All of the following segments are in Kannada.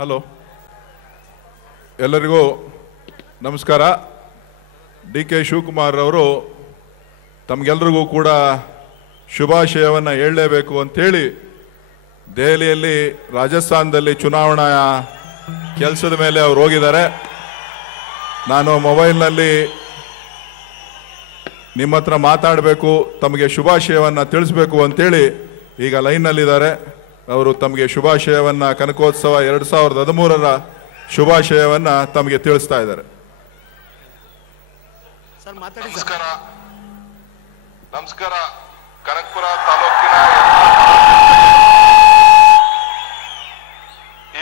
ಹಲೋ, ಎಲ್ಲರಿಗೂ ನಮಸ್ಕಾರ. ಡಿ ಕೆ ಶಿವಕುಮಾರ್ ಅವರು ತಮಗೆಲ್ಲರಿಗೂ ಕೂಡ ಶುಭಾಶಯವನ್ನು ಹೇಳಲೇಬೇಕು ಅಂತೇಳಿ ದೆಹಲಿಯಲ್ಲಿ ರಾಜಸ್ಥಾನದಲ್ಲಿ ಚುನಾವಣಾ ಕೆಲಸದ ಮೇಲೆ ಅವರು ಹೋಗಿದ್ದಾರೆ. ನಾನು ಮೊಬೈಲ್ನಲ್ಲಿ ನಿಮ್ಮ ಹತ್ರ ಮಾತಾಡಬೇಕು, ತಮಗೆ ಶುಭಾಶಯವನ್ನು ತಿಳಿಸ್ಬೇಕು ಅಂತೇಳಿ ಈಗ ಲೈನ್ನಲ್ಲಿದ್ದಾರೆ. ಅವರು ತಮಗೆ ಶುಭಾಶಯವನ್ನು ಕನಕೋತ್ಸವ 2013ರ ಶುಭಾಶಯವನ್ನು ತಮಗೆ ತಿಳಿಸ್ತಾ ಇದ್ದಾರೆ. ನಮಸ್ಕಾರ. ನಮಸ್ಕಾರ. ಕನಕಪುರ ತಾಲೂಕಿನ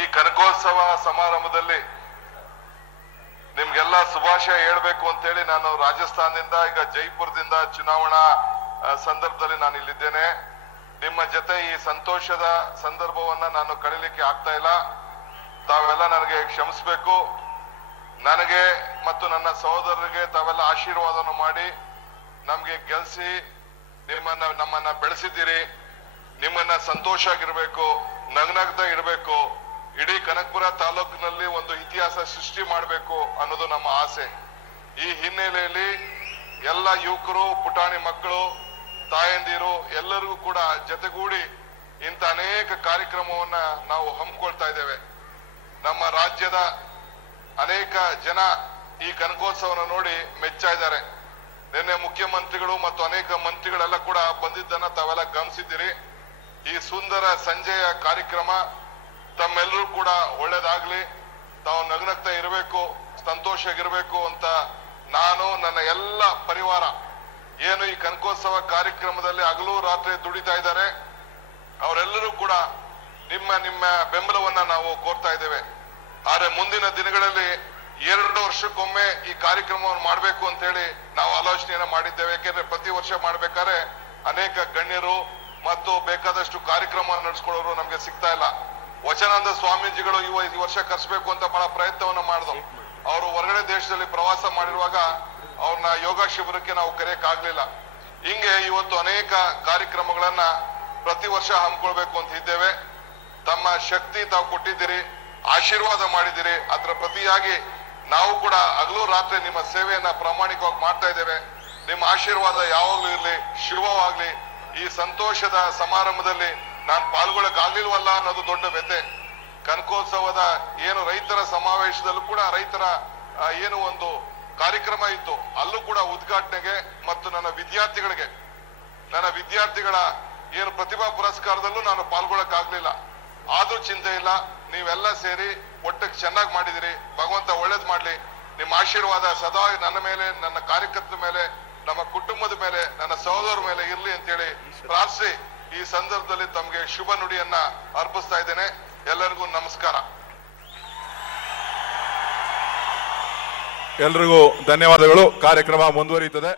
ಈ ಕನಕೋತ್ಸವ ಸಮಾರಂಭದಲ್ಲಿ ನಿಮ್ಗೆಲ್ಲ ಶುಭಾಶಯ ಹೇಳ್ಬೇಕು ಅಂತೇಳಿ ನಾನು ರಾಜಸ್ಥಾನದಿಂದ ಈಗ ಜೈಪುರದಿಂದ ಚುನಾವಣಾ ಸಂದರ್ಭದಲ್ಲಿ ನಾನು ಇಲ್ಲಿದ್ದೇನೆ. ನಿಮ್ಮ ಜೊತೆ ಈ ಸಂತೋಷದ ಸಂದರ್ಭವನ್ನ ನಾನು ಕಳೀಲಿಕ್ಕೆ ಆಗ್ತಾ ಇಲ್ಲ. ತಾವೆಲ್ಲ ನನಗೆ ಕ್ಷಮಿಸಬೇಕು. ನನಗೆ ಮತ್ತು ನನ್ನ ಸಹೋದರರಿಗೆ ತಾವೆಲ್ಲ ಆಶೀರ್ವಾದವನ್ನು ಮಾಡಿ ನಮ್ಗೆ ಗೆಲ್ಸಿ ನಮ್ಮನ್ನ ಬೆಳೆಸಿದ್ದೀರಿ. ನಿಮ್ಮನ್ನ ಸಂತೋಷ ಆಗಿರ್ಬೇಕು, ನಗ್ನಗ್ತಾ ಇರಬೇಕು, ಇಡೀ ಕನಕಪುರ ತಾಲೂಕಿನಲ್ಲಿ ಒಂದು ಇತಿಹಾಸ ಸೃಷ್ಟಿ ಮಾಡಬೇಕು ಅನ್ನೋದು ನಮ್ಮ ಆಸೆ. ಈ ಹಿನ್ನೆಲೆಯಲ್ಲಿ ಎಲ್ಲ ಯುವಕರು, ಪುಟಾಣಿ ಮಕ್ಕಳು, ತಾಯಂದಿರು ಎಲ್ಲರಿಗೂ ಕೂಡ ಜೊತೆಗೂಡಿ ಇಂಥ ಅನೇಕ ಕಾರ್ಯಕ್ರಮವನ್ನ ನಾವು ಹಮ್ಮಿಕೊಳ್ತಾ ಇದ್ದೇವೆ. ನಮ್ಮ ರಾಜ್ಯದ ಅನೇಕ ಜನ ಈ ಕನಕೋತ್ಸವನ ನೋಡಿ ಮೆಚ್ಚಾ ಇದ್ದಾರೆ. ನಿನ್ನೆ ಮುಖ್ಯಮಂತ್ರಿಗಳು ಮತ್ತು ಅನೇಕ ಮಂತ್ರಿಗಳೆಲ್ಲ ಕೂಡ ಬಂದಿದ್ದನ್ನ ತಾವೆಲ್ಲ ಗಮನಿಸಿದ್ದೀರಿ. ಈ ಸುಂದರ ಸಂಜೆಯ ಕಾರ್ಯಕ್ರಮ ತಮ್ಮೆಲ್ಲರೂ ಕೂಡ ಒಳ್ಳೇದಾಗ್ಲಿ, ತಾವು ನಗ್ನಗ್ತಾ ಇರಬೇಕು, ಸಂತೋಷವಾಗಿರ್ಬೇಕು ಅಂತ ನಾನು, ನನ್ನ ಎಲ್ಲ ಪರಿವಾರ ಏನು ಈ ಕನಕೋತ್ಸವ ಕಾರ್ಯಕ್ರಮದಲ್ಲಿ ಹಗಲು ರಾತ್ರಿ ದುಡಿತಾ ಇದ್ದಾರೆ, ಅವರೆಲ್ಲರೂ ಕೂಡ ನಿಮ್ಮ ಬೆಂಬಲವನ್ನ ನಾವು ಕೋರ್ತಾ ಇದ್ದೇವೆ. ಆದ್ರೆ ಮುಂದಿನ ದಿನಗಳಲ್ಲಿ 2 ವರ್ಷಕ್ಕೊಮ್ಮೆ ಈ ಕಾರ್ಯಕ್ರಮವನ್ನು ಮಾಡಬೇಕು ಅಂತ ಹೇಳಿ ನಾವು ಆಲೋಚನೆಯನ್ನ ಮಾಡಿದ್ದೇವೆ. ಯಾಕೆಂದ್ರೆ ಪ್ರತಿ ವರ್ಷ ಮಾಡ್ಬೇಕಾದ್ರೆ ಅನೇಕ ಗಣ್ಯರು ಮತ್ತು ಬೇಕಾದಷ್ಟು ಕಾರ್ಯಕ್ರಮ ನಡೆಸ್ಕೊಳ್ಳೋರು ನಮ್ಗೆ ಸಿಗ್ತಾ ಇಲ್ಲ. ವಚನಾನಂದ ಸ್ವಾಮೀಜಿಗಳು ಈ ವರ್ಷ ಕರ್ಸ್ಬೇಕು ಅಂತ ಬಹಳ ಪ್ರಯತ್ನವನ್ನ ಮಾಡಿದ್ರು. ಅವರು ಹೊರಗಡೆ ದೇಶದಲ್ಲಿ ಪ್ರವಾಸ ಮಾಡಿರುವಾಗ ಅವ್ರನ್ನ ಯೋಗ ಶಿಬಿರಕ್ಕೆ ನಾವು ಕರೆಯಕ್ ಆಗ್ಲಿಲ್ಲ. ಹಿಂಗೆ ಇವತ್ತು ಅನೇಕ ಕಾರ್ಯಕ್ರಮಗಳನ್ನ ಪ್ರತಿ ವರ್ಷ ಹಮ್ಮಿಕೊಳ್ಬೇಕು ಅಂತ ಇದ್ದೇವೆ. ತಮ್ಮ ಶಕ್ತಿ ತಾವು ಕೊಟ್ಟಿದ್ದೀರಿ, ಆಶೀರ್ವಾದ ಮಾಡಿದ್ದೀರಿ. ಅದರ ಪ್ರತಿಯಾಗಿ ನಾವು ಕೂಡ ಹಗಲು ರಾತ್ರಿ ನಿಮ್ಮ ಸೇವೆಯನ್ನ ಪ್ರಾಮಾಣಿಕವಾಗಿ ಮಾಡ್ತಾ ಇದ್ದೇವೆ. ನಿಮ್ಮ ಆಶೀರ್ವಾದ ಯಾವಾಗ್ಲೂ ಇರ್ಲಿ, ಶುಭವಾಗ್ಲಿ. ಈ ಸಂತೋಷದ ಸಮಾರಂಭದಲ್ಲಿ ನಾನು ಪಾಲ್ಗೊಳ್ಳಕ್ ಆಗ್ಲಿಲ್ವಲ್ಲ ಅನ್ನೋದು ದೊಡ್ಡ ವ್ಯಥೆ. ಕನಕೋತ್ಸವದ ಏನು ರೈತರ ಸಮಾವೇಶದಲ್ಲೂ ಕೂಡ ರೈತರ ಏನು ಒಂದು ಕಾರ್ಯಕ್ರಮ ಇತ್ತು, ಅಲ್ಲೂ ಕೂಡ ಉದ್ಘಾಟನೆಗೆ ಮತ್ತು ನನ್ನ ವಿದ್ಯಾರ್ಥಿಗಳ ಏನು ಪ್ರತಿಭಾ ಪುರಸ್ಕಾರದಲ್ಲೂ ನಾನು ಪಾಲ್ಗೊಳ್ಳಕ್ ಆಗ್ಲಿಲ್ಲ. ಆದ್ರೂ ಚಿಂತೆ ಇಲ್ಲ, ನೀವೆಲ್ಲ ಸೇರಿ ಒಟ್ಟಿಗೆ ಚೆನ್ನಾಗಿ ಮಾಡಿದಿರಿ. ಭಗವಂತ ಒಳ್ಳೇದ್ ಮಾಡ್ಲಿ. ನಿಮ್ಮ ಆಶೀರ್ವಾದ ಸದಾ ನನ್ನ ಮೇಲೆ, ನನ್ನ ಕಾರ್ಯಕರ್ತರ ಮೇಲೆ, ನಮ್ಮ ಕುಟುಂಬದ ಮೇಲೆ, ನನ್ನ ಸಹೋದರ ಮೇಲೆ ಇರ್ಲಿ ಅಂತೇಳಿ ಪ್ರಾರ್ಥಿಸಿ ಈ ಸಂದರ್ಭದಲ್ಲಿ ತಮ್ಗೆ ಶುಭ ನುಡಿಯನ್ನ ಅರ್ಪಿಸ್ತಾ ಇದ್ದೇನೆ. ಎಲ್ಲರಿಗೂ ನಮಸ್ಕಾರ. ಎಲ್ರಿಗೂ ಧನ್ಯವಾದಗಳು. ಕಾರ್ಯಕ್ರಮ ಮುಂದುವರಿಯುತ್ತದೆ.